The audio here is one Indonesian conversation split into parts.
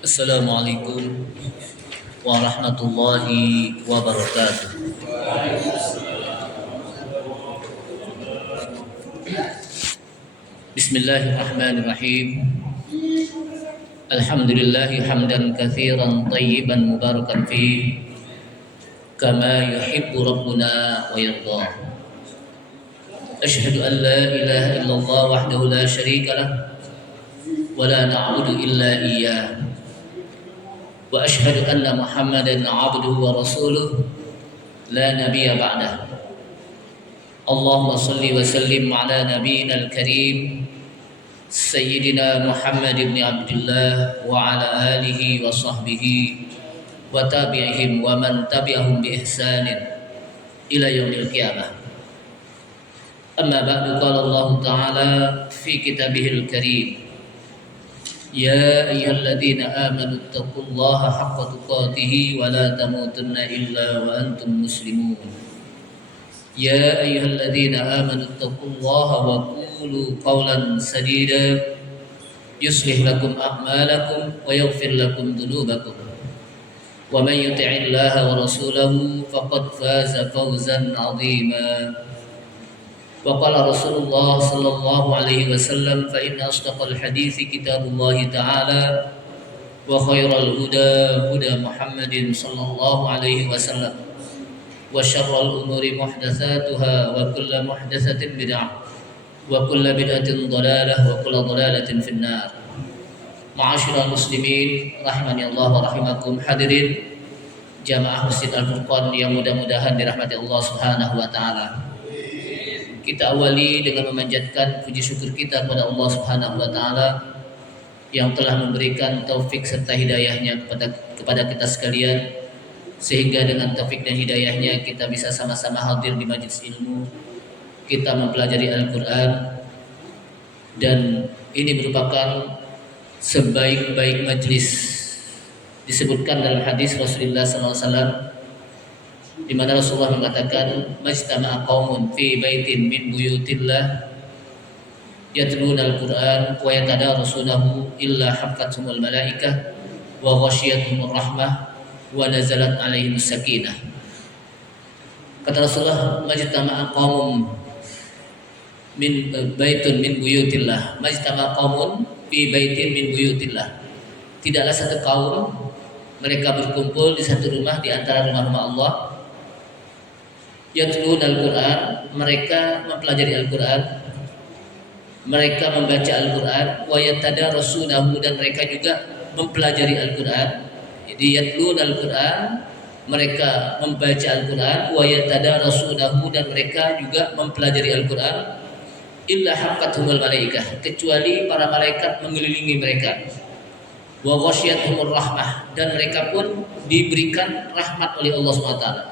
Assalamualaikum warahmatullahi wabarakatuh. Bismillahirrahmanirrahim. Alhamdulillahi hamdan katsiran tayyiban mubarakan fi kama yuhibbu rabbuna wa yarda. Asyhadu an la ilaha illallah wahdahu la syarika lah wa la na'budu illa iyyah. Wa asyhadu anna Muhammadan 'abduhu wa rasuluh la nabiyya ba'dah. Allahumma shalli wa sallim ala nabiyyina al-karim Sayyidina Muhammad ibn Abdullah wa ala alihi wa sahbihi wa tabi'ihim wa man tabi'ahum bi ihsanin ila yaumil qiyamah. Amma ba'du, qala Allah Ta'ala fi kitabihil karim, ya ayyuhalladzina amanu taqullaha haqqa tuqatih wa la tamutunna illa wa antum muslimun. Ya ayyuhalladzina amanu taqullaha wa qulu qawlan sadida yuslih lakum a'malakum wa yaghfir lakum dhunubakum wa man yuti'illaha wa rasulahu faqad faza fawzan 'azima. Wa qala Rasulullah sallallahu alaihi wasallam, fa inna asdaqal hadithi kitabullahi ta'ala wa khairal huda huda Muhammadin sallallahu alaihi wasallam wa syarrul umuri muhdatsatuha wa kullu muhdatsatin bid'ah wa kullu bid'atin dhalalah wa kullu dhalalatin finnar. Ma'asyiral muslimin rahimani Allah wa rahimakum, hadirin jamaah Masjid Al-Furqan yang mudah-mudahan dirahmati Allah Subhanahu wa taala. Kita awali dengan memanjatkan puji syukur kita kepada Allah Subhanahu wa taala yang telah memberikan taufik serta hidayahnya kepada kita sekalian, sehingga dengan taufik dan hidayahnya kita bisa sama-sama hadir di majelis ilmu, kita mempelajari Al-Qur'an, dan ini merupakan sebaik-baik majelis. Disebutkan dalam hadis Rasulullah SAW di mana Rasulullah mengatakan, majtama'a qaumun fi baitin min buyutillah yatluna al-Qur'an wa yatadarasunahu illa hafathumul malaikah wa ghashiyatuhumur rahmah wa nazalat alaihimus sakinah. Kata Rasulullah, majtama'a qaumun min baitun min buyutillah, majtama'a qaumun fi baitin min buyutillah. Tidaklah satu kaum mereka berkumpul di satu rumah di antara rumah-rumah Allah. Yatluna al-Qur'an, mereka mempelajari Al-Qur'an, mereka membaca Al-Qur'an, wa yatadarasunahu, dan mereka juga mempelajari Al-Qur'an. Jadi yatluna al-Qur'an, mereka membaca Al-Qur'an, wa yatadarasunahu, dan mereka juga mempelajari Al-Qur'an, illa hafathumul malaikah, kecuali para malaikat mengelilingi mereka, wa ghasyiyatuhumur rahmah, dan mereka pun diberikan rahmat oleh Allah SWT.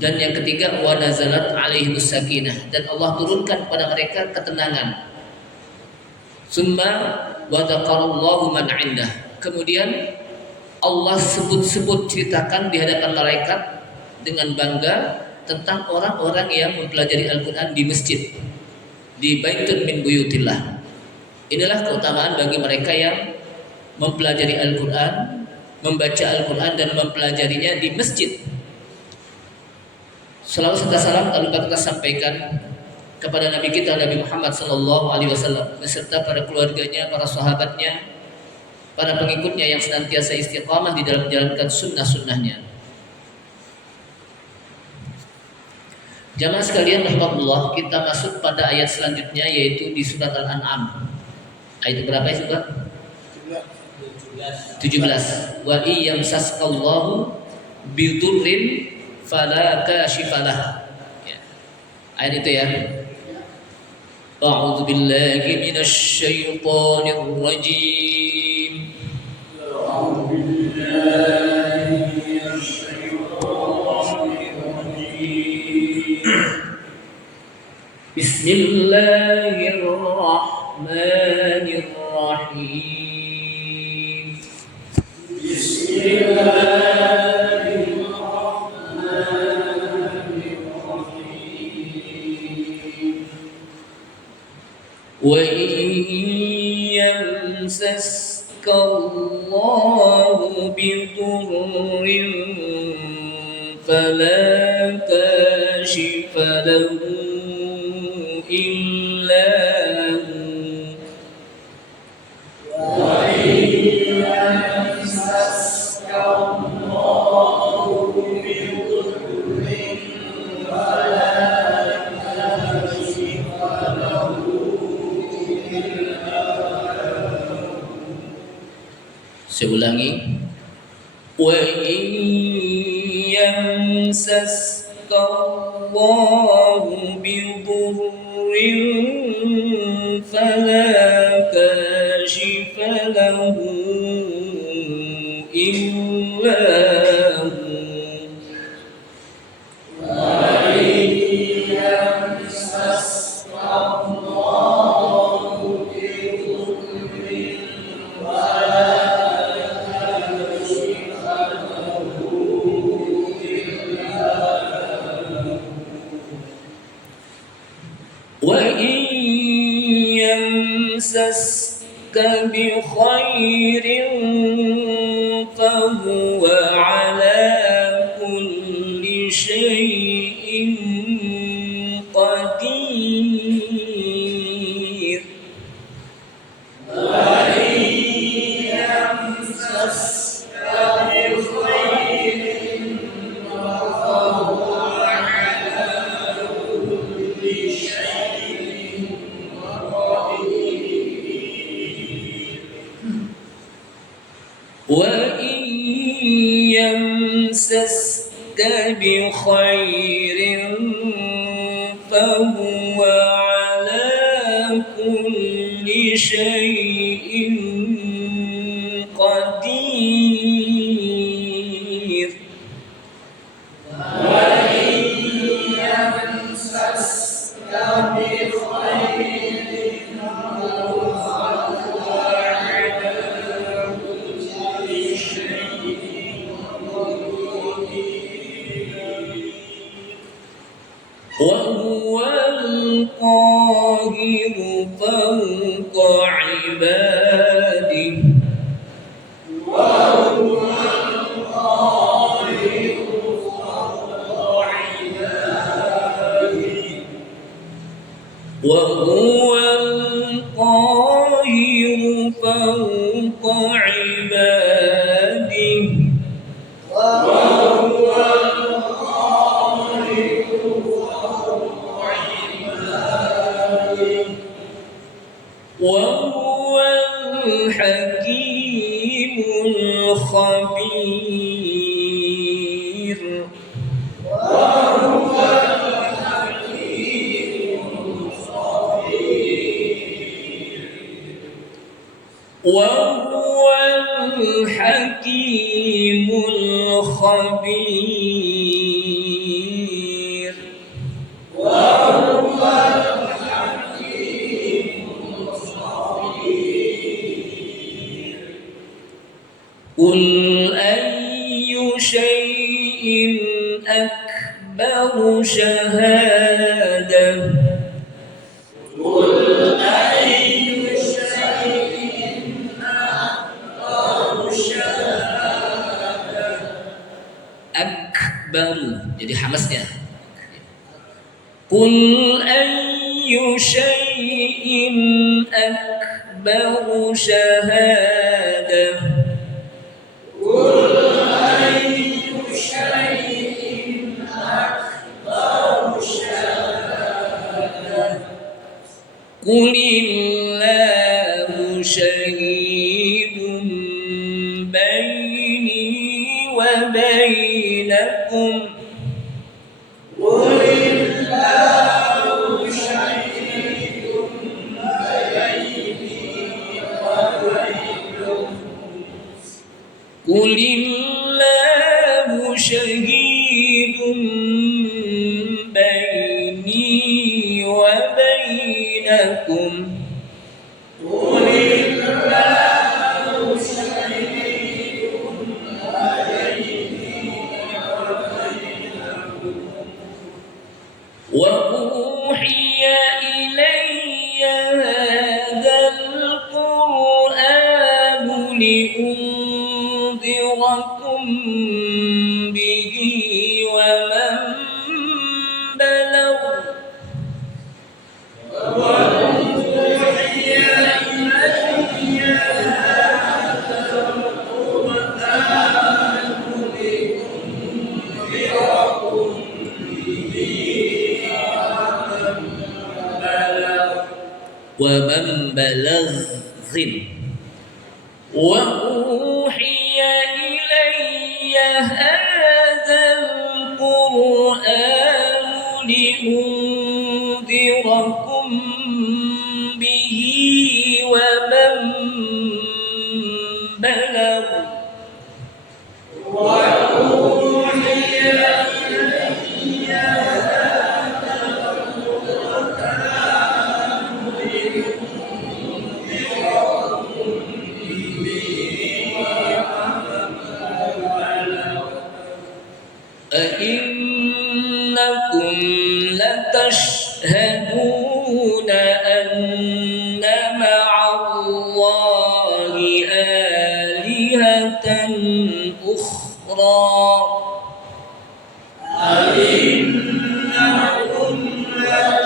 Dan yang ketiga, wa nazalat alaihimus sakinah, dan Allah turunkan kepada mereka ketenangan. Summa wa dzaqarallahu man 'indah, kemudian Allah sebut-sebut, ceritakan di hadapan malaikat dengan bangga tentang orang-orang yang mempelajari Al-Qur'an di masjid, di baitun min buyutillah. Inilah keutamaan bagi mereka yang mempelajari Al-Qur'an, membaca Al-Qur'an dan mempelajarinya di masjid. Salawat serta salam tak lupa kita sampaikan kepada Nabi kita, Nabi Muhammad SAW, beserta para keluarganya, para sahabatnya, para pengikutnya yang senantiasa istiqamah di dalam menjalankan sunnah-sunnahnya. Jamaah sekalian rahmatullah, kita masuk pada ayat selanjutnya, yaitu di surat Al-An'am. Ayat berapa ya sudah? 17. Wa iyyamsaskallahu bidurrin fala kashifalah. Ya. Ayat itu ya. A'udzu billahi minasy syaithanir rajim. A'udzu billahi minasy syaithanir rajim. Bismillahirrahmanirrahim. Bismillahirrahmanirrahim. وإن يمسسك الله الله بضر فلا كاشف له إلا هو وإن يمسسك الله بضر فلا كاشف له إلا هو. Saya ulangi. Wa in yamsaska Allahu bidurrin fala kashifa lahu illa hu wa in yamsaska Allahu bidurrin fala وإن يمسسك بخير فهو على كل شيء قدير وإن يمسسك بخير فهو على كل شيء وإن يمسسك بخير فهو على كل شيء قدير وإن يمسسك بخير وهو القاهر فوق عباده وهو القاهر فوق عباده وهو القاهر فوق عباده وهو وهو الحكيم الخبير وهو الحكيم الخبير وهو الحكيم الخبير وهو قل أي شيء أكبر شهادة قل أي شيء أكبر شهادة أكبر jadi hamasnya قل أي شيء أكبر شهادة قل أي شيء أكبر شهادة قل الله شهيد بيني وبينكم قل الله شهيد بيني وبينكم قل الله شهيد بيني وبينكم قل الله شهيد بيني وبينكم وأوحي إلي هذا القرآن لأمة لأنذركم به ومن بلغ ومن بلغ وأوحي إلي هذا القرآن لأنذركم به ومن بلغ أئنكم لتشهدون أن مع الله آلهة أخرى أئنكم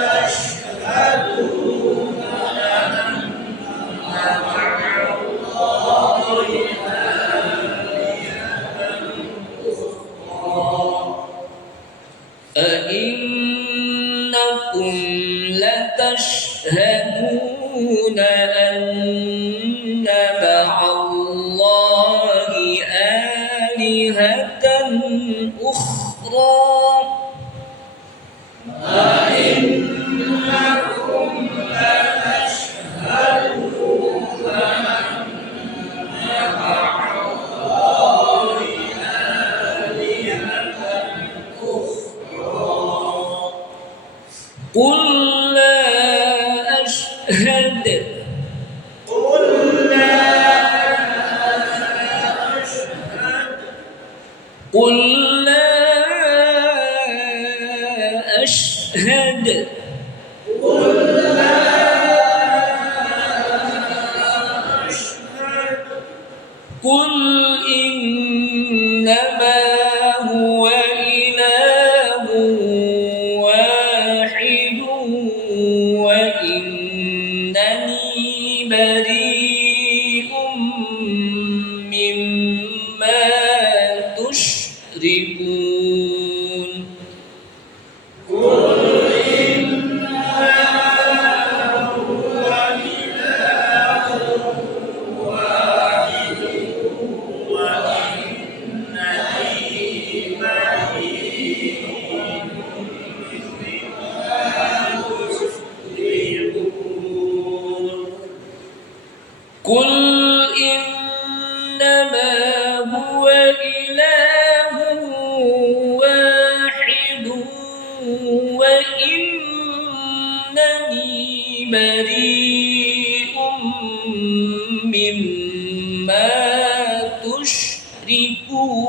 لتشهدون أن مع الله أئنكم لتشهدون أن مع الله آلهة أخرى أئنكم لتشهدون أن مع الله آلهة قل لا أشهد قل لا أشهد قل إنما هو إله واحد وإنني بريء مما تشركون قل إنما هو إله واحد وإنني بريء مما تشركون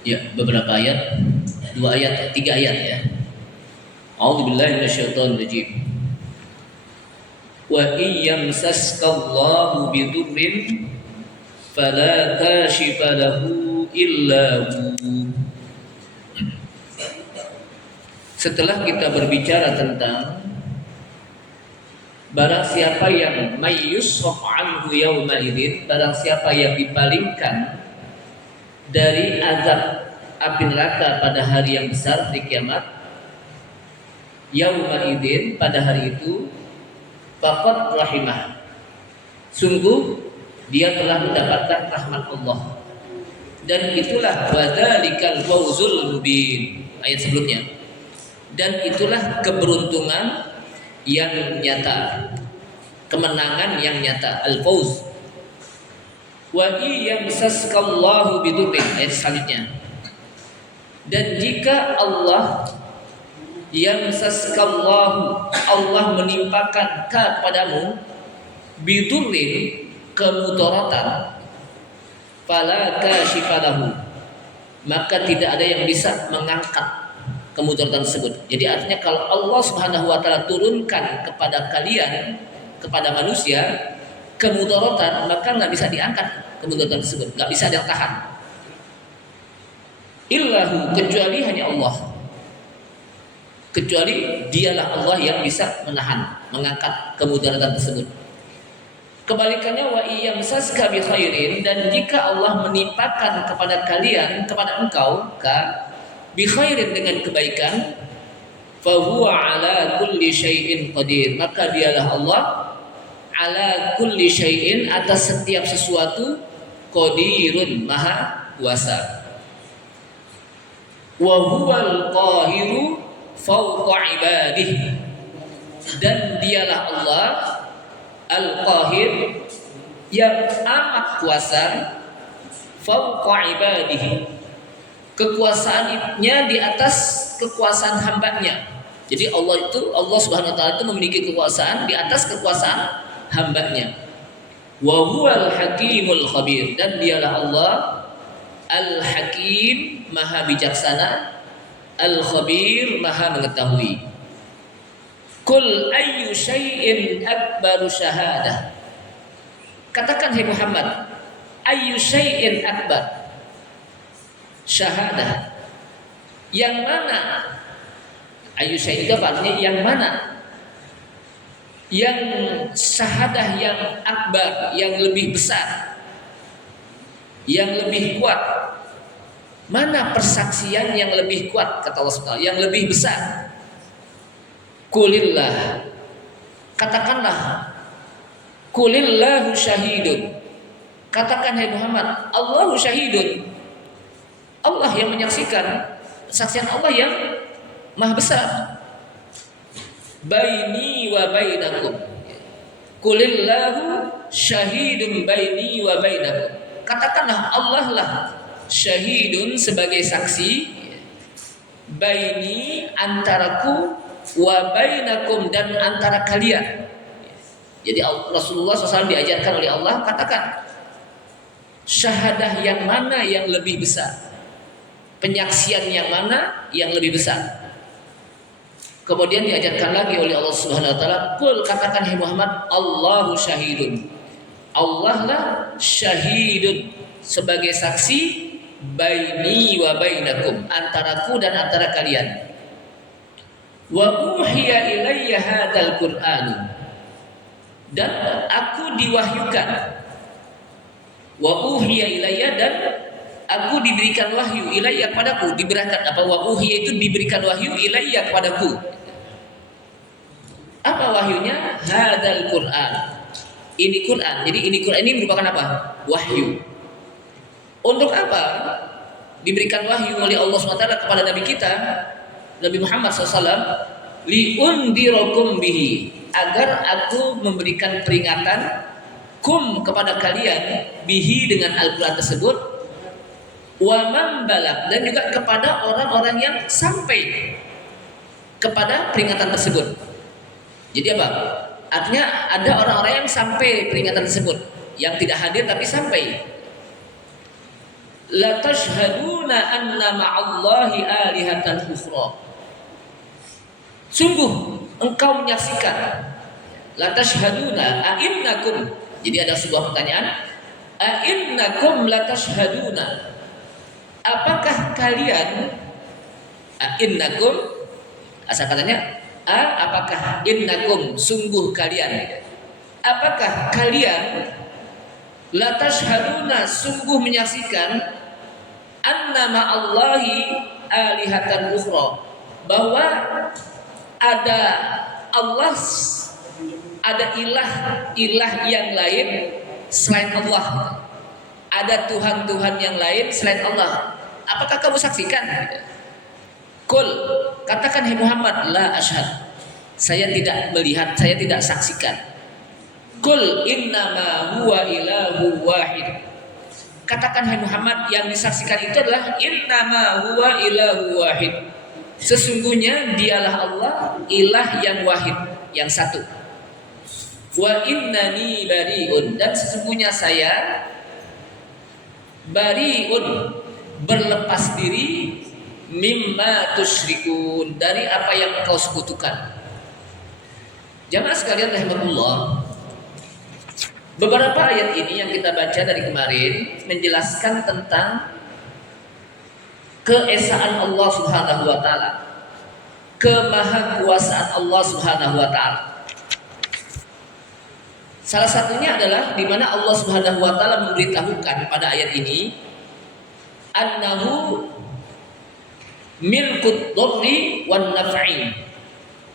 Ya, beberapa ayat, 2 ayat, 3 ayat ya. A'udzubillahi minasyaitonirrajim. Wa iyyamsaskallahu bidurrin fala kashifa lahu illa hu. Setelah kita berbicara tentang barang siapa yang mayyusraf anhu yauma idzin, barang siapa yang dipalingkan dari azab api neraka pada hari yang besar, hari kiamat, yauma idzin, pada hari itu, faqad rahimah, sungguh dia telah mendapatkan rahmat Allah, dan itulah wadzalikal fawzul mubin, ayat sebelumnya, dan itulah keberuntungan yang nyata, kemenangan yang nyata, al-fawz. Wa iyyamsaskallahu bidurrin, ayat selanjutnya, dan jika Allah yamsaskallahu, Allah menimpakan kepadamu bidurrin, kemudaratan, fala kashifalahu, maka tidak ada yang bisa mengangkat kemudaratan tersebut. Jadi artinya kalau Allah Subhanahu wa taala turunkan kepada kalian, kepada manusia kemudaratan, maka nggak bisa diangkat kemudaratan tersebut, nggak bisa ada yang tahan. Illahu, kecuali hanya Allah, kecuali dialah Allah yang bisa menahan, mengangkat kemudaratan tersebut. Kebalikannya, wa iyamsaska bi khairin, dan jika Allah menimpakan kepada kalian, kepada engkau, bi khairin, dengan kebaikan, fa huwa ala kulli syai'in qadir, maka dialah Allah ala kulli syai'in, atas setiap sesuatu, qadirun, maha kuasa. Wa huwal qahiru fawqa ibadihi, dan dialah Allah Al-Qahir, yang amat kuasa, fawqa ibadihi, kekuasaannya di atas kekuasaan hambanya. Jadi Allah Subhanahu wa taala itu memiliki kekuasaan di atas kekuasaan hambanya. Wa huwal hakimul khabir, dan dialah Allah Al-Hakim, maha bijaksana, Al-Khabir, maha mengetahui. Kul ayyu syai'in akbaru syahadah, katakan hai Muhammad, ayyu syai'in akbar syahadah, yang mana, ayyu syai'in itu artinya yang mana, yang syahadah yang akbar, yang lebih besar, yang lebih kuat. Mana persaksian yang lebih kuat, kata Allah SWT, yang lebih besar. Kulillah, katakanlah, kulillahu syahidun, katakan hai Muhammad, Allahu syahidun, Allah yang menyaksikan, saksian Allah yang maha besar. Baini wa bainakum, kulillahu syahidun baini wa bainakum, katakanlah Allah lah syahidun, sebagai saksi, baini, antaraku, wa bainakum, dan antara kalian. Jadi Rasulullah SAW diajarkan oleh Allah, katakan syahadah yang mana yang lebih besar, penyaksian yang mana yang lebih besar. Kemudian diajarkan lagi oleh Allah Subhanahu wa taala, qul, katakan hai Muhammad, Allahu syahidun, Allah lah syahidun, sebagai saksi, baini wa bainakum, antaraku dan antara kalian. Wa uhiya ilayya hadzal Qur'an, dan aku diwahyukan, wa uhiya ilayya, dan aku diberikan wahyu, ilayya, padaku, diberikan apa, wa uhiya itu diberikan wahyu, ilayya, padaku. Apa wahyunya? Hadzal Qur'an, ini Quran. Jadi ini Quran ini merupakan apa? Wahyu. Untuk apa diberikan wahyu oleh Allah SWT kepada Nabi kita, Nabi Muhammad SAW? Liundirakum bihi, agar aku memberikan peringatan, kum, kepada kalian, bihi, dengan Al-Quran tersebut, wa man balag, dan juga kepada orang-orang yang sampai kepada peringatan tersebut. Jadi apa? Artinya ada orang-orang yang sampai peringatan tersebut, yang tidak hadir tapi sampai. La tashhaduna anna ma'allahi alihatan ukhra, sungguh engkau menyaksikan, la tashhaduna, a'innakum, jadi ada sebuah pertanyaan, a'innakum la tashhaduna, apakah kalian, a'innakum, asal katanya apakah, innakum, sungguh kalian, apakah kalian, la tashhaduna, sungguh menyaksikan, anna ma'allahi alihatan ukhra, bahwa ada Allah, ada ilah yang lain selain Allah, ada Tuhan yang lain selain Allah. Apakah kamu saksikan? Qul, katakan hai Muhammad, la ashhad, saya tidak melihat, saya tidak saksikan. Qul innama huwa ilahu wahid, katakan hai Muhammad, yang disaksikan itu adalah innama huwa ilahu wahid, Sesungguhnya dialah Allah, ilah yang wahid, yang satu. Wa innani bariun, dan sesungguhnya saya bariun, berlepas diri, mimma tusyrikun, dari apa yang kau sekutukan. Jamaah sekalian rahimakumullah, beberapa ayat ini yang kita baca dari kemarin menjelaskan tentang keesaan Allah Subhanahu wa taala, kemahakuasaan Allah Subhanahu wa taala. Salah satunya adalah di mana Allah Subhanahu wa taala memberitahukan pada ayat ini annahu milkut dharri wan naf'i,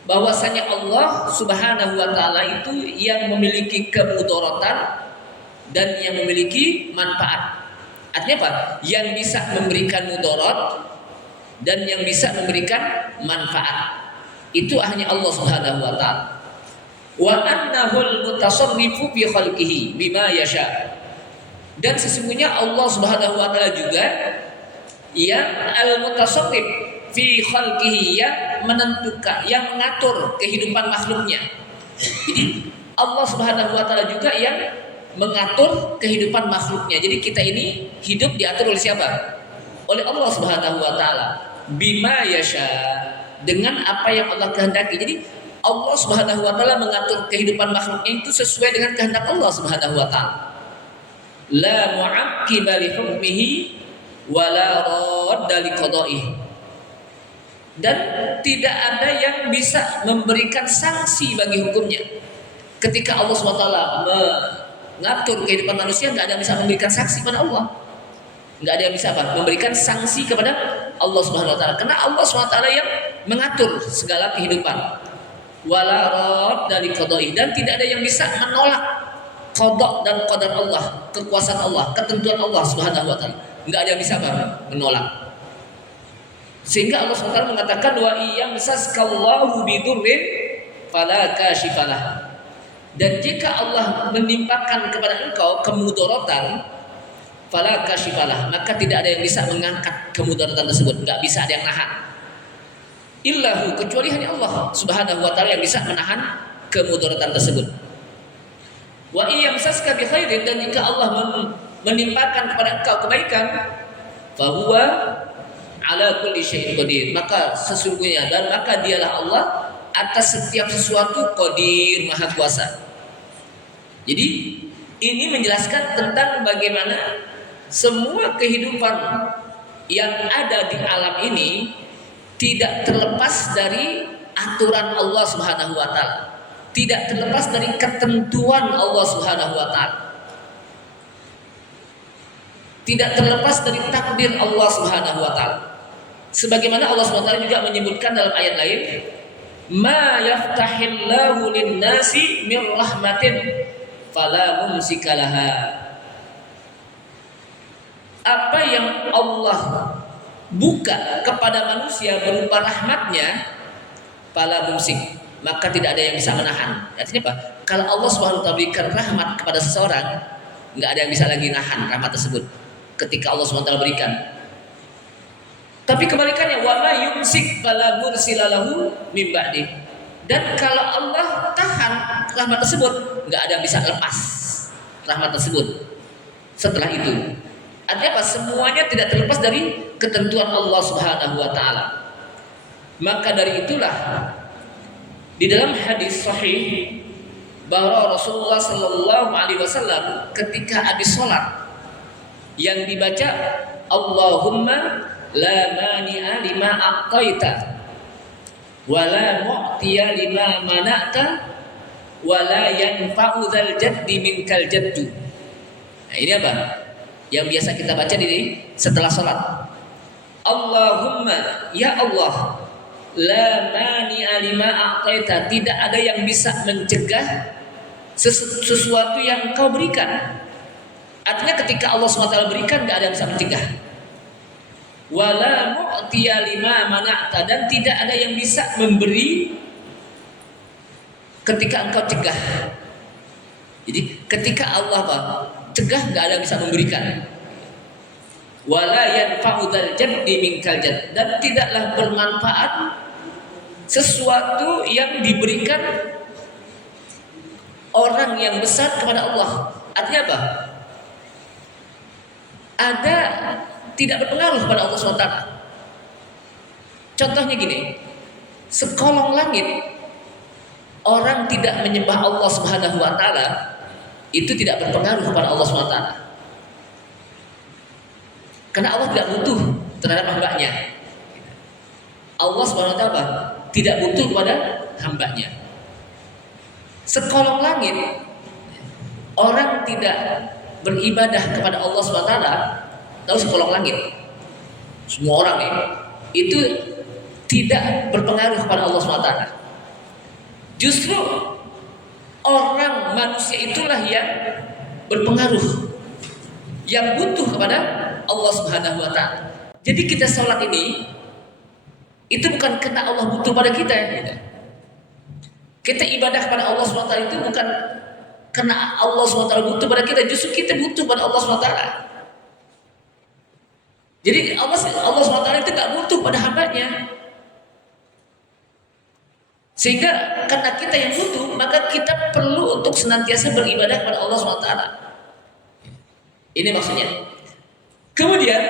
bahwasanya Allah Subhanahu wa taala itu yang memiliki kemudaratan dan yang memiliki manfaat. Artinya apa? Yang bisa memberikan mudarat dan yang bisa memberikan manfaat. Itu hanya Allah Subhanahu wa taala. Wa annahul mutasarrifu fi khalqihi bima yasha. Dan sesungguhnya Allah Subhanahu wa taala juga yang al-mutasarrif fi khalqihi, yang menentukan, yang mengatur kehidupan makhluknya. Jadi Allah Subhanahu wa taala juga yang mengatur kehidupan makhluknya. Jadi kita ini hidup diatur oleh siapa? Oleh Allah Subhanahu wa taala. Bima yasha, dengan apa yang Allah kehendaki. Jadi Allah Subhanahu wa taala mengatur kehidupan makhluknya itu sesuai dengan kehendak Allah Subhanahu wa taala. La mu'aqqiba li hukmihi wa la radda li qada'ihi. Dan tidak ada yang bisa memberikan sanksi bagi hukumnya. Ketika Allah Subhanahu wa taala mengatur kehidupan manusia, nggak ada yang bisa memberikan sanksi kepada Allah, nggak ada yang bisa memberikan sanksi kepada Allah Subhanahu wa taala, karena Allah Subhanahu wa taala yang mengatur segala kehidupan. Wala radda li qada'i, dan tidak ada yang bisa menolak qada dan qadar Allah, kekuasaan Allah, ketentuan Allah Subhanahu wa taala. Nggak ada yang bisa menolak. Sehingga Allah Subhanahu wa taala mengatakan wa iyamsaskallahu bidurrin fala kashifalah. Dan jika Allah menimpakan kepada engkau kemudaratan, fala kashifalah, maka tidak ada yang bisa mengangkat kemudaratan tersebut, enggak bisa ada yang nahan. Illahu, kecuali hanya Allah Subhanahu wa taala yang bisa menahan kemudaratan tersebut. Wa iyamsaska bi khairin, dan jika Allah menimpakan kepada engkau kebaikan, fa huwa ala kulli syai'in qadir, maka sesungguhnya dan maka dialah Allah atas setiap sesuatu qadir, maha kuasa. Jadi ini menjelaskan tentang bagaimana semua kehidupan yang ada di alam ini tidak terlepas dari aturan Allah Subhanahu wa taala, tidak terlepas dari ketentuan Allah Subhanahu wa taala, tidak terlepas dari takdir Allah Subhanahu wa taala. Sebagaimana Allah Subhanahu wa taala juga menyebutkan dalam ayat lain, ma yaftahillahu lin-nasi min rahmatin fala mumsikalaha. Apa yang Allah buka kepada manusia berupa rahmatnya, fala mumsik, maka tidak ada yang bisa menahan. Artinya apa? Kalau Allah Subhanahu wa taala berikan rahmat kepada seseorang, enggak ada yang bisa lagi nahan rahmat tersebut ketika Allah Subhanahu wa taala berikan. Tapi kebalikannya, wa ma yumsik fala mursilalahu min ba'di. Dan kalau Allah tahan rahmat tersebut, nggak ada yang bisa lepas rahmat tersebut setelah itu. Artinya apa? Semuanya tidak terlepas dari ketentuan Allah Subhanahu wa taala. Maka dari itulah di dalam hadis sahih bahwa Rasulullah sallallahu alaihi wasallam ketika habis sholat yang dibaca Allahumma la mani'a lima aqtaita wala mu'tiya lima mana'ta wala yanfa'u dzal jaddi minkal jaddu. Nah, ini apa? Yang biasa kita baca di setelah salat. Allahumma, ya Allah, la mani'a lima a'taita, tidak ada yang bisa mencegah sesuatu yang Kau berikan. Artinya ketika Allah SWT berikan, tidak ada yang bisa mencegah. Wala mu'tiya lima mana'ta, dan tidak ada yang bisa memberi ketika engkau cegah. Jadi ketika Allah cegah, nggak ada yang bisa memberikan. wala yanfa'u dzal jaddi minkal jadd, dan tidaklah bermanfaat sesuatu yang diberikan orang yang besar kepada Allah. Artinya apa? Ada tidak berpengaruh kepada Allah SWT. Contohnya gini, sekolong langit, orang tidak menyembah Allah Subhanahu wa taala itu tidak berpengaruh kepada Allah SWT. Karena Allah tidak butuh terhadap hambanya. Allah Subhanahu wa taala tidak butuh kepada hambanya. Sekolong langit, orang tidak beribadah kepada Allah Subhanahu wa taala. Tahu sekolong langit? Semua orang itu tidak berpengaruh kepada Allah Subhanahu wa taala. Justru orang manusia itulah yang berpengaruh, yang butuh kepada Allah Subhanahu wa taala. Jadi kita sholat ini itu bukan karena Allah butuh pada kita ya. Kita ibadah kepada Allah Subhanahu wa taala itu bukan karena Allah Subhanahu wa taala butuh pada kita, justru kita butuh pada Allah Subhanahu wa taala. Jadi Allah Subhanahu wa taala itu tidak butuh pada hambanya. Sehingga karena kita yang butuh, maka kita perlu untuk senantiasa beribadah kepada Allah SWT. Ini maksudnya. Kemudian,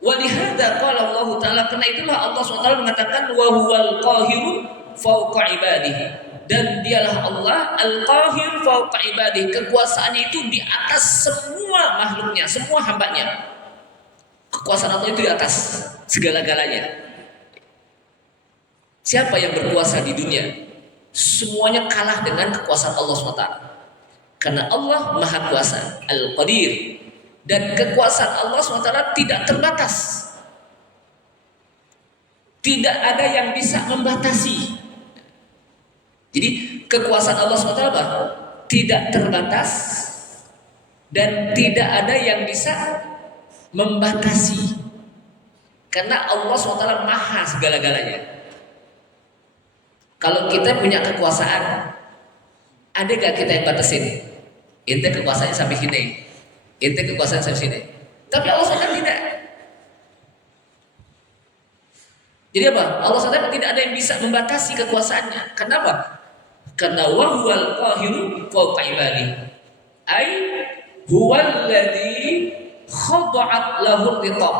walihada qala Allah Ta'ala, karena itulah Allah SWT mengatakan wa huwal qahiru fawqa ibadihi, dan dialah Allah al-qahir fawqa ibadihi, kekuasaannya itu di atas semua makhluknya, semua hambanya. Kekuasaan Allah itu di atas segala-galanya. Siapa yang berkuasa di dunia? Semuanya kalah dengan kekuasaan Allah SWT. Karena Allah Maha Kuasa, Al-Qadir, dan kekuasaan Allah SWT tidak terbatas. Tidak ada yang bisa membatasi. Jadi kekuasaan Allah SWT apa? Tidak terbatas dan tidak ada yang bisa membatasi. Karena Allah SWT Maha segala-galanya. Kalau kita punya kekuasaan, ada gak kita yang batasin? Ente kekuasaannya sampai sini, ente kekuasaan sampai sini. Tapi Allah SWT tidak. Jadi apa? Allah SWT tidak ada yang bisa membatasi kekuasaannya. Kenapa? Karena wa huwal qahiru fawqa ibadihi. Ai huwal ladzi khada'at lahu ridha.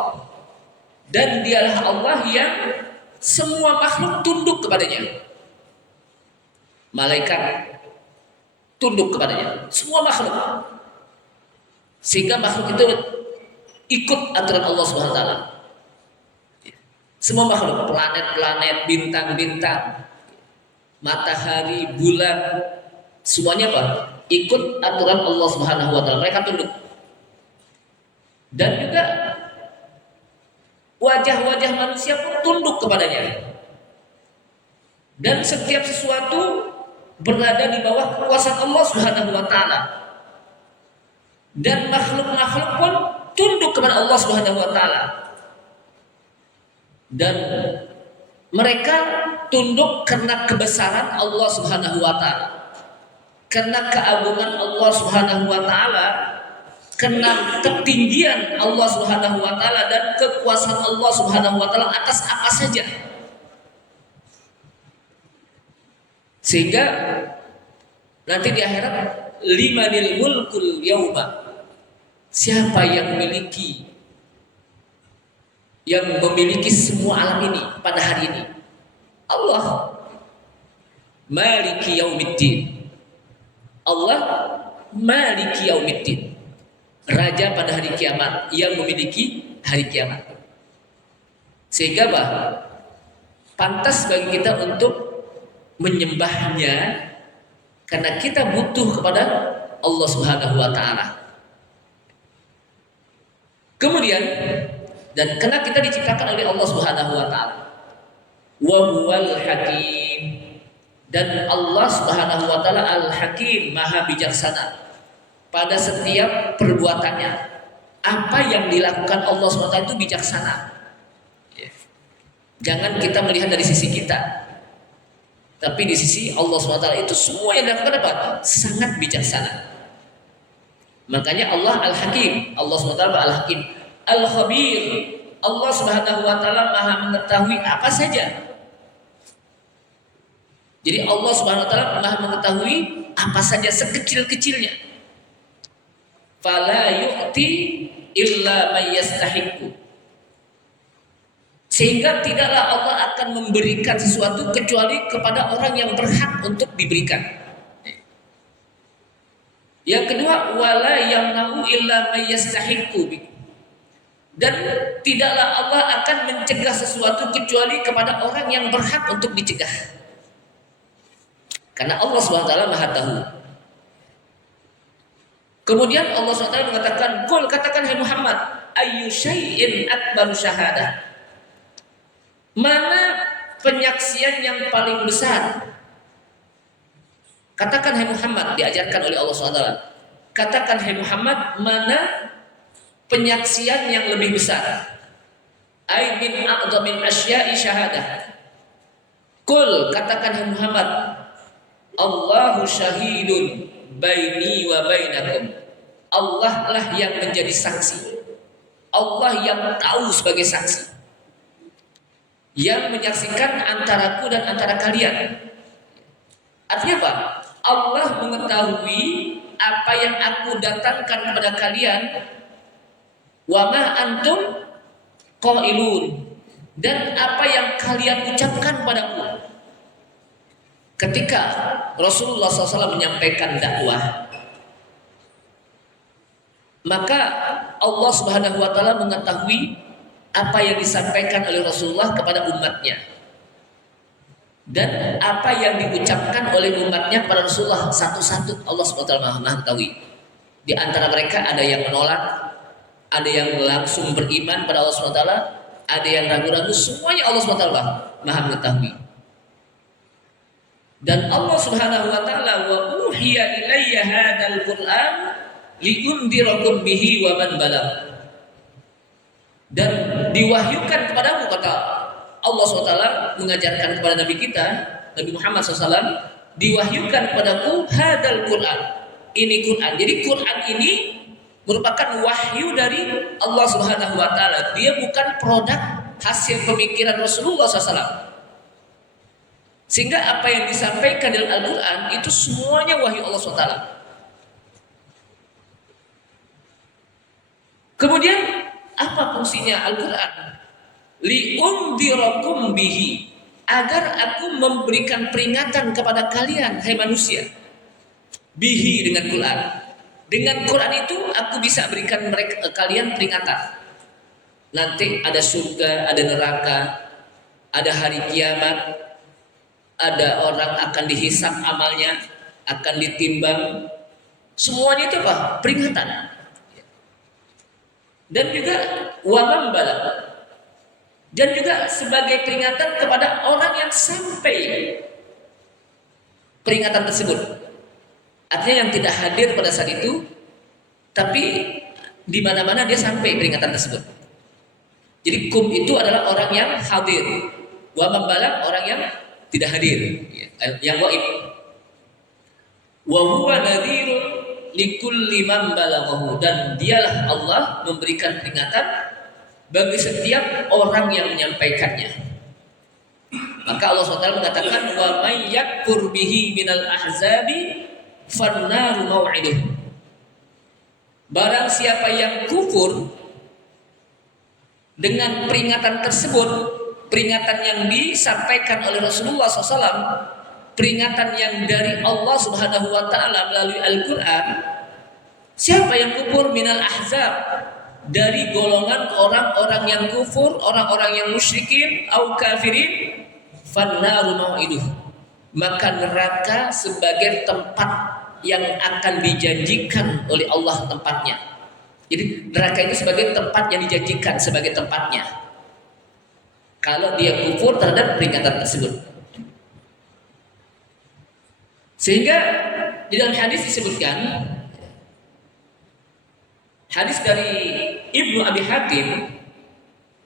Dan dialah Allah yang semua makhluk tunduk kepadanya. Malaikat tunduk kepadanya, semua makhluk, sehingga makhluk itu ikut aturan Allah Subhanahu wa taala. Semua makhluk, planet-planet, bintang-bintang, matahari, bulan, semuanya apa? Ikut aturan Allah Subhanahu wa taala. Mereka tunduk. Dan juga wajah-wajah manusia pun tunduk kepadanya. Dan setiap sesuatu berada di bawah kekuasaan Allah Subhanahu wa taala. Dan makhluk-makhluk pun tunduk kepada Allah Subhanahu wa taala. Dan mereka tunduk karena kebesaran Allah Subhanahu wa taala. Karena keagungan Allah Subhanahu wa taala, karena ketinggian Allah Subhanahu wa taala dan kekuasaan Allah Subhanahu wa taala atas apa saja. Sehingga nanti di akhirat limanil mulkul yauma, siapa yang memiliki semua alam ini pada hari ini? Allah. Maliki yaumiddin. Allah maliki yaumiddin, raja pada hari kiamat, yang memiliki hari kiamat. Sehingga pantas bagi kita untuk menyembahnya, karena kita butuh kepada Allah Subhanahu wa taala. Kemudian, dan karena kita diciptakan oleh Allah Subhanahu wa taala. Wa huwal hakim, dan Allah Subhanahu wa taala Al-Hakim, Maha bijaksana pada setiap perbuatannya. Apa yang dilakukan Allah Subhanahu wa taala itu bijaksana. Jangan kita melihat dari sisi kita, tapi di sisi Allah SWT itu semua yang dilakukan apa? Sangat bijaksana. Makanya Allah Al-Hakim, Allah SWT Al-Hakim, Al-Khabir, Allah Subhanahu wa taala Maha mengetahui apa saja. Jadi Allah Subhanahu wa taala Maha mengetahui apa saja sekecil-kecilnya. Fala yu'ti illa may yastahiqqu. Sehingga tidaklah Allah akan memberikan sesuatu kecuali kepada orang yang berhak untuk diberikan. Yang kedua, wala yamna'u illa may yastahiqqu. Dan tidaklah Allah akan mencegah sesuatu kecuali kepada orang yang berhak untuk dicegah. Karena Allah SWT Maha tahu. Kemudian Allah SWT mengatakan, "Qul," katakan hai Muhammad, "ayyu syai'in akbaru syahadah." Mana penyaksian yang paling besar? Katakan hai Muhammad, diajarkan oleh Allah SWT. Katakan hai Muhammad, mana penyaksian yang lebih besar? Ai min a'dhamin asya'i syahadah. Qul, katakan hai Muhammad, Allahu syahidun baini wa bainakum. Allah lah yang menjadi saksi. Allah yang tahu sebagai saksi, yang menyaksikan antaraku dan antara kalian. Artinya apa? Allah mengetahui apa yang aku datangkan kepada kalian. Wa ma antum qailun, dan apa yang kalian ucapkan padaku. Ketika Rasulullah SAW menyampaikan dakwah, maka Allah Subhanahu wa taala mengetahui apa yang disampaikan oleh Rasulullah kepada umatnya dan apa yang diucapkan oleh umatnya kepada Rasulullah. Satu-satu Allah Subhanahu wa taala Maha mengetahui. Di antara mereka ada yang menolak, ada yang langsung beriman pada Allah Subhanahu wa taala, ada yang ragu-ragu. Semuanya Allah Subhanahu wa taala Maha mengetahui. Dan Allah Subhanahu wa taala, "Wa uhiya ilayya hadzal Qur'an liundirakum bihi wa man balagh." Dan diwahyukan kepadamu, kata Allah SWT mengajarkan kepada Nabi kita, Nabi Muhammad SAW, diwahyukan kepadaku hadzal Qur'an. Ini Quran. Jadi Quran ini merupakan wahyu dari Allah Subhanahu wa taala. Dia bukan produk hasil pemikiran Rasulullah SAW. Sehingga apa yang disampaikan dalam Al-Quran itu semuanya wahyu Allah SWT. Kemudian apa fungsinya Al-Quran? Li'undirakum bihi, agar aku memberikan peringatan kepada kalian, hai manusia. Bihi, dengan Quran. Dengan Quran itu aku bisa berikan kalian peringatan. Nanti ada surga, ada neraka, ada hari kiamat, ada orang akan dihisab amalnya, akan ditimbang. Semuanya itu apa? Peringatan. Dan juga wamam balak. Dan juga sebagai peringatan kepada orang yang sampai peringatan tersebut. Artinya yang tidak hadir pada saat itu, tapi di mana-mana dia sampai peringatan tersebut. Jadi kum itu adalah orang yang hadir. Wamam balak orang yang tidak hadir, yang gaib. Wa huwa nadhirun likulli man balaghahu, dan dialah Allah memberikan peringatan bagi setiap orang yang menyampaikannya. Maka Allah SWT mengatakan, wa may yakfur bihi minal ahzabi fannaru mau'iduh. Barang siapa yang kufur dengan peringatan tersebut, peringatan yang disampaikan oleh Rasulullah SAW, peringatan yang dari Allah Subhanahu wa taala melalui Al-Quran. Siapa yang kufur minal ahzab, dari golongan orang-orang yang kufur, orang-orang yang musyrikin au kafirin, fannaru mau'iduh, maka neraka sebagai tempat yang akan dijanjikan oleh Allah tempatnya. Jadi neraka itu sebagai tempat yang dijanjikan sebagai tempatnya kalau dia kufur terhadap peringatan tersebut. Sehingga di dalam hadis disebutkan, hadis dari Ibnu Abi Hatim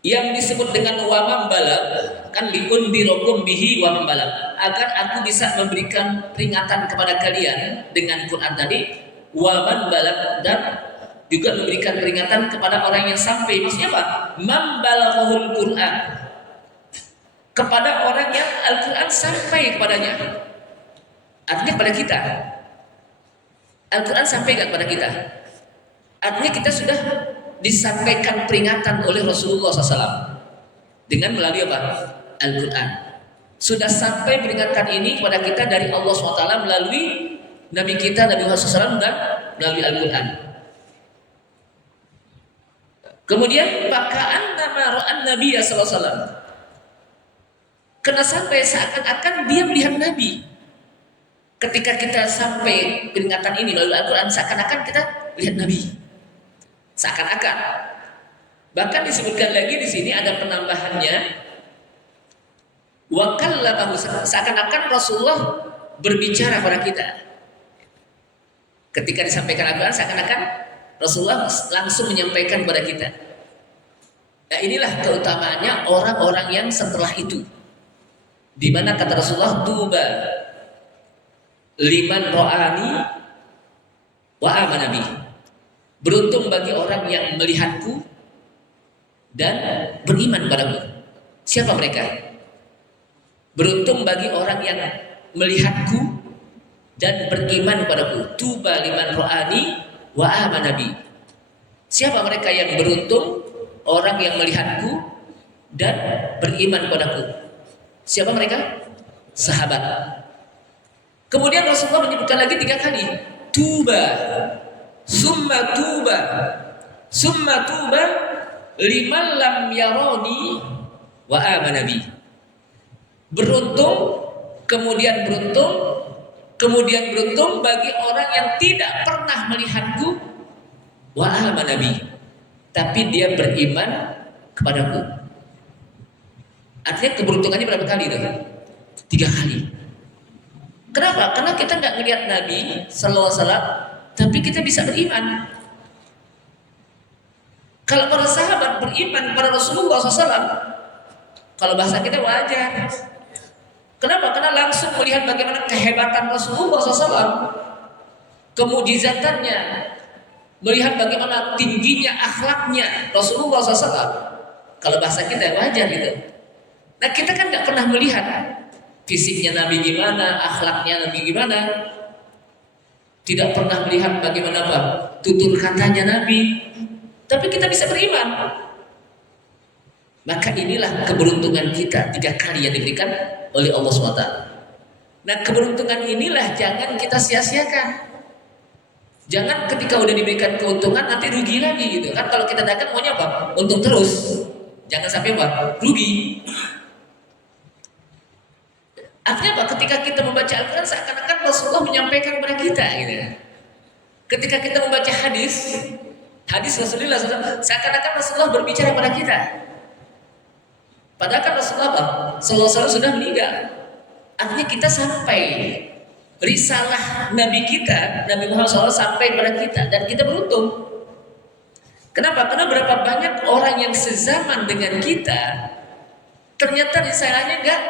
yang disebut dengan wamam balagh, kan liundirakum bihi wamam balagh, agar aku bisa memberikan peringatan kepada kalian dengan Quran tadi, waman balagh, dan juga memberikan peringatan kepada orang yang sampai. Maksudnya apa? Man balaghul Qur'an, kepada orang yang Al-Quran sampai kepadanya. Artinya kepada kita. Al-Quran sampai kepada kita. Artinya kita sudah disampaikan peringatan oleh Rasulullah SAW dengan melalui apa? Al-Quran. Sudah sampai peringatan ini kepada kita dari Allah SWT melalui Nabi kita, Nabi Muhammad SAW, dan melalui Al-Quran. Kemudian pakaian nama ra'an Nabi SAW, karena sampai seakan-akan dia melihat Nabi. Ketika kita sampai peringatan ini melalui Al-Quran, seakan-akan kita lihat Nabi. Seakan-akan. Bahkan disebutkan lagi di sini ada penambahannya. Wa kallamahu, seakan-akan Rasulullah berbicara pada kita. Ketika disampaikan Al-Quran, seakan-akan Rasulullah langsung menyampaikan kepada kita. Nah, inilah keutamaannya orang-orang yang setelah itu. Di mana kata Rasulullah, tuba liman ro'ani wa amana bi. Beruntung bagi orang yang melihatku dan beriman padaku. Siapa mereka? Beruntung bagi orang yang melihatku dan beriman padaku. Tuba liman ro'ani wa amana bi. Siapa mereka yang beruntung? Orang yang melihatku dan beriman padaku. Siapa mereka? Sahabat. Kemudian Rasulullah menyebutkan lagi 3 kali. Tuba, summa tuba, summa tuba liman lam yaroni wa amana bi. Beruntung, kemudian beruntung, kemudian beruntung bagi orang yang tidak pernah melihatku wa amana bi, tapi dia beriman kepadaku. Artinya keberuntungannya berapa kali itu? 3 kali. Kenapa? Karena kita nggak melihat Nabi Sallallahu Alaihi Wasallam, tapi kita bisa beriman. Kalau para sahabat beriman pada Rasulullah SAW, kalau bahasa kita wajar. Kenapa? Karena langsung melihat bagaimana kehebatan Rasulullah SAW, kemujizatannya, melihat bagaimana tingginya akhlaknya Rasulullah SAW. Kalau bahasa kita wajar gitu. Nah, kita kan nggak pernah melihat fisiknya Nabi gimana, akhlaknya Nabi gimana. Tidak pernah melihat bagaimana apa tutur katanya Nabi. Tapi kita bisa beriman. Maka inilah keberuntungan kita 3 kali yang diberikan oleh Allah SWT. Nah, keberuntungan inilah jangan kita sia-siakan. Jangan ketika udah diberikan keuntungan nanti rugi lagi gitu kan. Kalau kita dagang maunya apa? Untung terus. Jangan sampai apa? Rugi. Artinya apa? Ketika kita membaca Al-Quran seakan-akan Rasulullah menyampaikan kepada kita gitu. Ketika kita membaca hadis Rasulullah SAW, seakan-akan Rasulullah berbicara kepada kita. Padahal kan Rasulullah apa? Sallallahu sudah meninggal. Artinya kita sampai risalah Nabi kita, Nabi Muhammad SAW sampai kepada kita dan kita beruntung. Kenapa? Karena berapa banyak orang yang sezaman dengan kita ternyata risalahnya enggak.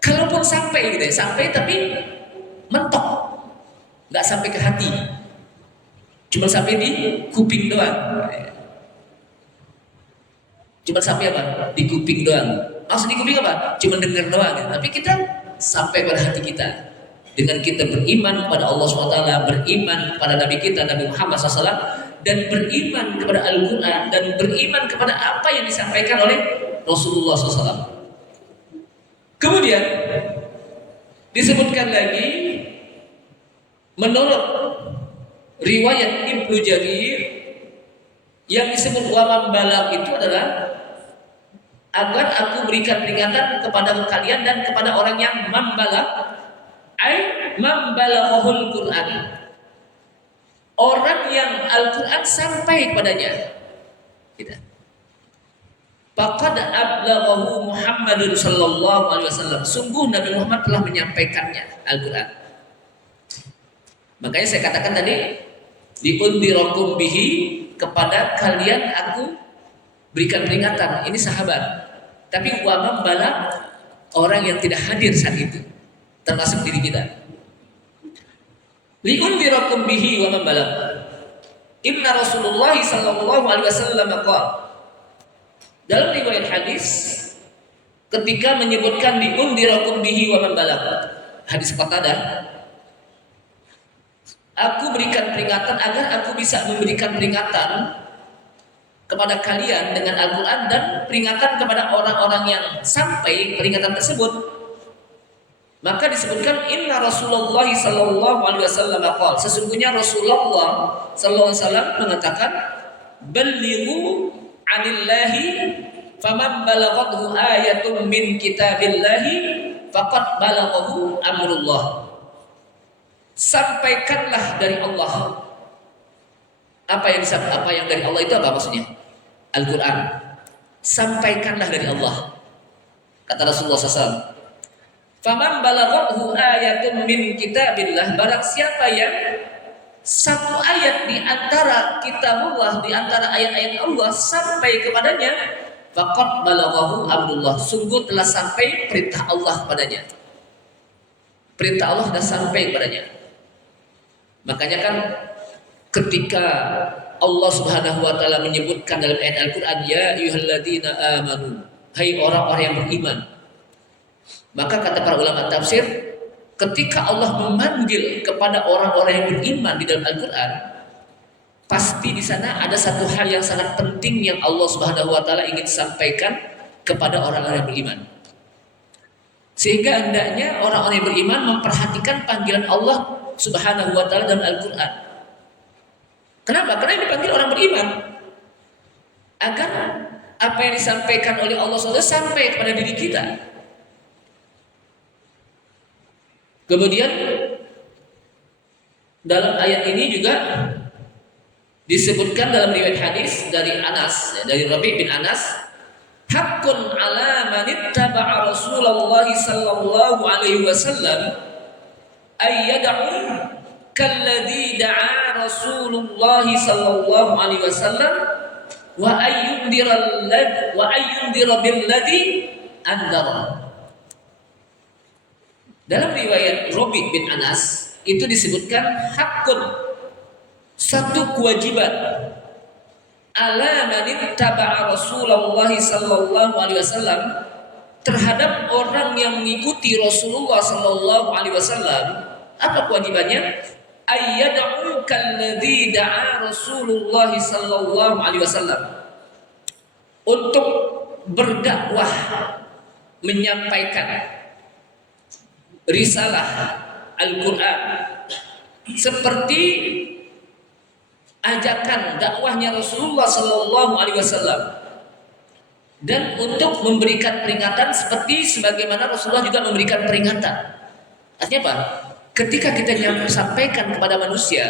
Kalaupun sampai gitu ya, sampai tapi mentok, nggak sampai ke hati, cuma sampai di kuping doang. Cuma sampai apa? Di kuping doang. Maksud di kuping apa? Cuma dengar doang. Gitu. Tapi kita sampai pada hati kita dengan kita beriman kepada Allah SWT, beriman kepada Nabi kita Nabi Muhammad SAW, dan beriman kepada Al-Quran dan beriman kepada apa yang disampaikan oleh Rasulullah SAW. Kemudian disebutkan lagi menurut riwayat Ibnu Jarir yang disebut waman balak itu adalah agar aku berikan peringatan kepada kalian dan kepada orang yang membalak, ay membalaghul Quran, orang yang Al-Quran sampai kepadanya. Gitu. Faqad ablaghahu Muhammadun sallallahu alaihi wasallam. Sungguh Nabi Muhammad telah menyampaikannya Al-Quran. Makanya saya katakan tadi liundirakum bihi, kepada kalian aku berikan peringatan. Ini sahabat. Tapi wa membalak orang yang tidak hadir saat itu, termasuk diri kita. Liundirakum bihi wa membalak. Inna Rasulullah sallallahu alaihi wasallam qala. Dalam riwayat hadis ketika menyebutkan diundirakum bihi wa man balagh. Hadis Qatadah, aku berikan peringatan agar aku bisa memberikan peringatan kepada kalian dengan Al-Quran dan peringatan kepada orang-orang yang sampai peringatan tersebut. Maka disebutkan Inna Rasulullah sallallahu alaihi wasallam qala, sesungguhnya Rasulullah sallallahu alaihi wasallam mengatakan, ballighu 'anillahi faman balaghathu ayatun min kitabillahi faqad balaghahu amrullah. Sampaikanlah dari Allah. Apa yang dari Allah itu apa maksudnya? Al-Quran. Sampaikanlah dari Allah. Kata Rasulullah SAW, faman balaghathu ayatun min kitabillah, barang siapa yang satu ayat di antara kitabullah, di antara ayat-ayat Allah sampai kepadanya, faqad balaghahu amrullah, sungguh telah sampai perintah Allah padanya. Perintah Allah sudah sampai kepadanya. Makanya kan ketika Allah Subhanahu wa taala menyebutkan dalam ayat Al-Qur'an, ya ayyuhalladzina amanu, hai orang-orang yang beriman. Maka kata para ulama tafsir, ketika Allah memanggil kepada orang-orang yang beriman di dalam Al-Qur'an, pasti di sana ada satu hal yang sangat penting yang Allah Subhanahu wa taala ingin sampaikan kepada orang-orang yang beriman. Sehingga hendaknya orang-orang yang beriman memperhatikan panggilan Allah Subhanahu wa taala dalam Al-Qur'an. Kenapa? Karena dipanggil orang beriman agar apa yang disampaikan oleh Allah SWT sampai kepada diri kita. Kemudian dalam ayat ini juga disebutkan dalam riwayat hadis dari Anas, dari Rabi' bin Anas, haqqun 'ala man ittaba'a Rasulullah sallallahu alaihi wasallam ay yad'u kalladzi da'a Rasulullah sallallahu alaihi wasallam wa ayyundira billadzi andara. Dalam riwayat Rabi' bin Anas itu disebutkan hakun, satu kewajiban, ala man ittaba'a Rasulullah sallallahu alaihi wasallam, terhadap orang yang mengikuti Rasulullah sallallahu alaihi wasallam. Apa kewajibannya? Ayyad'u kalladzi da'a Rasulullah sallallahu alaihi wasallam, untuk berdakwah, menyampaikan risalah Al-Quran seperti ajakan dakwahnya Rasulullah sallallahu alaihi wasallam, dan untuk memberikan peringatan seperti sebagaimana Rasulullah juga memberikan peringatan. Artinya apa? Ketika kita sampaikan kepada manusia,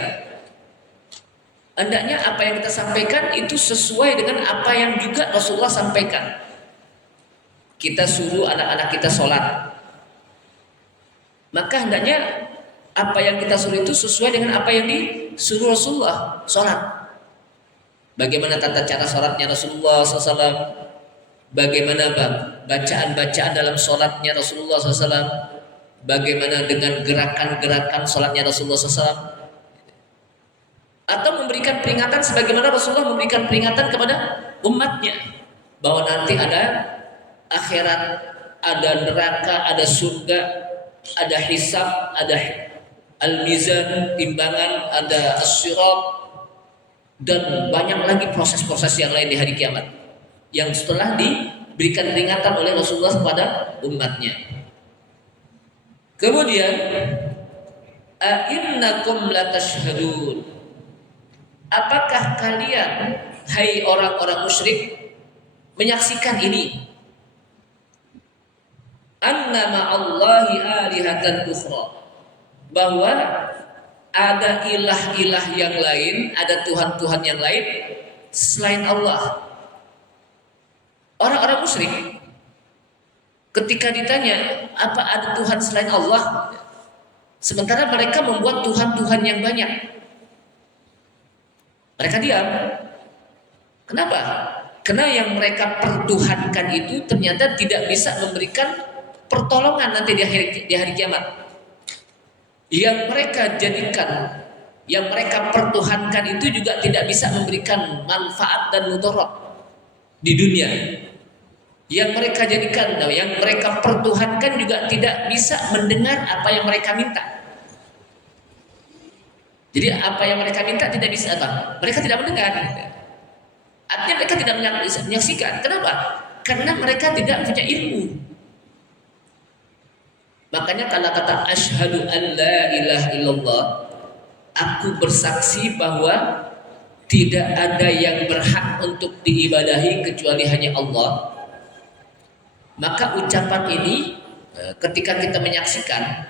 hendaknya apa yang kita sampaikan itu sesuai dengan apa yang juga Rasulullah sampaikan. Kita suruh anak-anak kita sholat, maka hendaknya apa yang kita suruh itu sesuai dengan apa yang disuruh Rasulullah sholat. Bagaimana tata cara sholatnya Rasulullah SAW, bagaimana bacaan-bacaan dalam sholatnya Rasulullah SAW, bagaimana dengan gerakan-gerakan sholatnya Rasulullah SAW, atau memberikan peringatan sebagaimana Rasulullah memberikan peringatan kepada umatnya bahwa nanti ada akhirat, ada neraka, ada surga, ada hisab, ada al-mizan, timbangan, ada as-sirat, dan banyak lagi proses-proses yang lain di hari kiamat yang setelah diberikan peringatan oleh Rasulullah kepada umatnya. Kemudian a'innakum latashhadun, apakah kalian hai orang-orang musyrik menyaksikan ini, annama Allahi alihatan ukhra, bahwa ada ilah-ilah yang lain, ada Tuhan-Tuhan yang lain selain Allah. Orang-orang musyrik ketika ditanya apa ada Tuhan selain Allah, sementara mereka membuat Tuhan-Tuhan yang banyak, mereka diam. Kenapa? Karena yang mereka pertuhankan itu ternyata tidak bisa memberikan pertolongan nanti di hari kiamat. Yang mereka jadikan yang mereka pertuhankan itu juga tidak bisa memberikan manfaat dan mudarat di dunia. Yang mereka jadikan, yang mereka pertuhankan juga tidak bisa mendengar apa yang mereka minta. Jadi apa yang mereka minta tidak bisa apa? Mereka tidak mendengar. Artinya mereka tidak menyaksikan. Kenapa? Karena mereka tidak punya ilmu. Makanya kalau kata asyhadu an la ilaha illallah, aku bersaksi bahwa tidak ada yang berhak untuk diibadahi kecuali hanya Allah. Maka ucapan ini ketika kita menyaksikan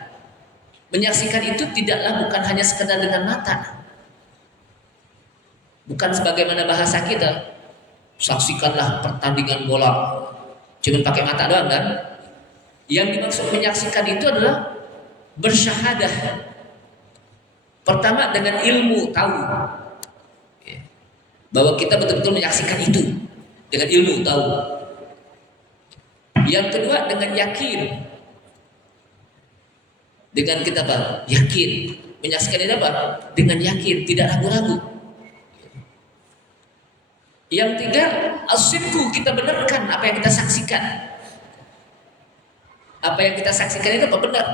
itu tidaklah bukan hanya sekedar dengan mata. Bukan sebagaimana bahasa kita, saksikanlah pertandingan bola cuma pakai mata doang kan? Yang dimaksud menyaksikan itu adalah bersyahadah. Pertama dengan ilmu, tahu bahwa kita betul-betul menyaksikan itu dengan ilmu, tahu. Yang kedua dengan yakin, dengan kita apa? Yakin. Menyaksikan itu apa? Dengan yakin, tidak ragu-ragu. Yang tiga, as-sidqu, kita benarkan apa yang kita saksikan. Apa yang kita saksikan itu apa? Benar.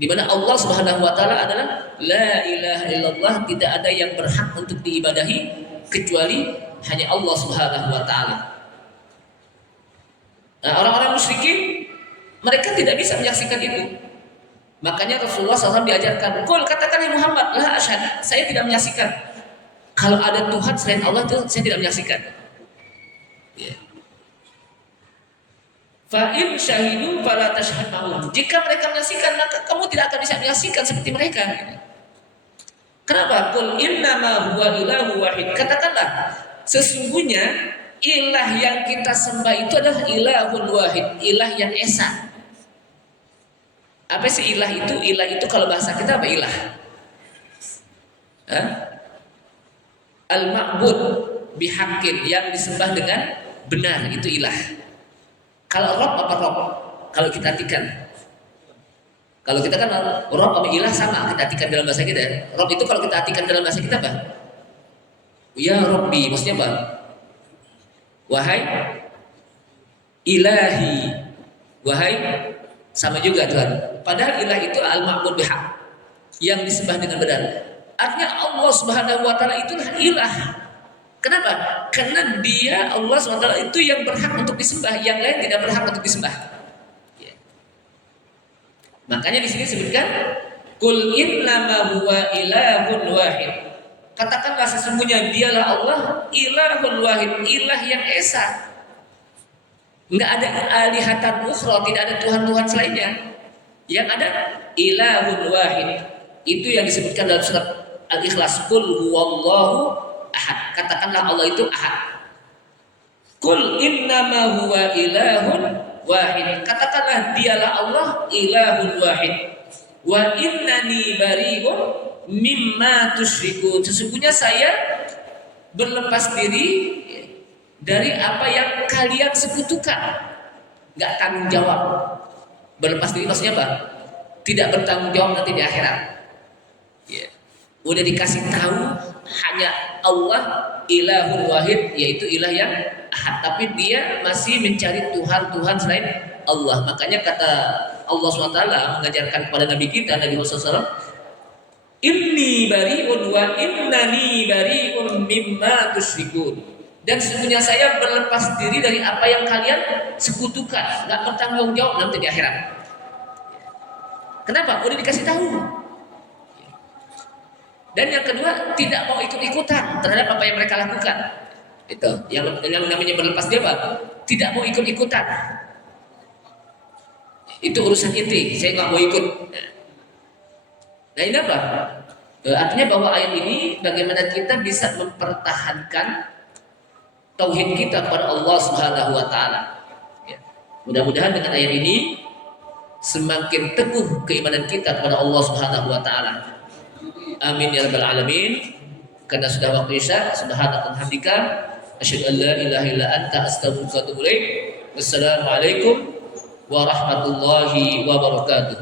Di mana Allah Subhanahu wa taala adalah la ilaha illallah, tidak ada yang berhak untuk diibadahi kecuali hanya Allah Subhanahu wa taala. Nah, orang-orang musyrikin mereka tidak bisa menyaksikan itu. Makanya Rasulullah SAW diajarkan, "Qul, katakan ya Muhammad, la asyhadu, saya tidak menyaksikan. Kalau ada Tuhan selain Allah itu saya tidak menyaksikan." Yeah. Fa in syahidu fala tashhad ma'hum. Jika mereka menyaksikan, maka kamu tidak akan bisa menyaksikan seperti mereka. Kenapa? Qul innama huwa ilahu wahid. Katakanlah, sesungguhnya ilah yang kita sembah itu adalah ilahun wahid, ilah yang esa. Apa sih ilah itu? Ilah itu kalau bahasa kita apa ilah? Al-ma'bud bihaqqin, yang disembah dengan benar, itu ilah. Kalau Rob apa Rob? Kalau kita artikan, kalau kita kan Rob sama ilah sama, kita artikan dalam bahasa kita. Rob itu kalau kita artikan dalam bahasa kita apa? Ya Robbi, maksudnya apa? Wahai ilahi, wahai, sama juga Tuhan. Padahal ilah itu al-ma'bud bihaq, yang disembah dengan benar. Artinya Allah Subhanahu wa taala itulah ilah. Kenapa? Karena dia, Allah SWT, itu yang berhak untuk disembah, yang lain tidak berhak untuk disembah. Ya. Makanya di sini disebutkan, "Qul innama huwa ilahun wahid." Katakanlah sesungguhnya dialah Allah, ilahun wahid, ilah yang esa. Enggak ada alihatan ukhra, tidak ada tuhan-tuhan selainnya. Yang ada ilahun wahid. Itu yang disebutkan dalam surat Al-Ikhlas, "Qul huwallahu ahad." Katakanlah Allah itu ahad. Qul innama huwa ilahun wahid. Katakanlah dialah Allah ilahun wahid. Wa innani bari'un mimma tusyrikun. Sesungguhnya saya berlepas diri dari apa yang kalian sekutukan. Enggak tanggung jawab. Berlepas diri maksudnya apa? Tidak bertanggung jawab nanti di akhirat. Ya. Udah dikasih tahu hanya Allah ilahun wahid, yaitu ilah yang ahad, tapi dia masih mencari Tuhan-Tuhan selain Allah. Makanya kata Allah SWT mengajarkan kepada Nabi kita, Nabi Muhammad SAW, "Inni bari'un wa innani bari'un mimma tusyrikun." Dan sesungguhnya saya berlepas diri dari apa yang kalian sekutukan, nggak bertanggung jawab nanti di akhirat. Kenapa? Udah dikasih tahu. Dan yang kedua, tidak mau ikut-ikutan terhadap apa yang mereka lakukan. Itu yang namanya berlepas dia, Pak. Tidak mau ikut-ikutan. Itu urusan inti. Saya nggak mau ikut. Nah ini apa? Artinya bahwa ayat ini bagaimana kita bisa mempertahankan tauhid kita kepada Allah Subhanahu wa taala. Ya. Mudah-mudahan dengan ayat ini semakin teguh keimanan kita kepada Allah Subhanahu wa taala. Amin ya rabbal alamin. Karena sudah waktu isya, subhanaka hamdika asyhadu an la ilaha illa anta astaghfiruka wa atubu ilaik. Wassalamualaikum warahmatullahi wabarakatuh.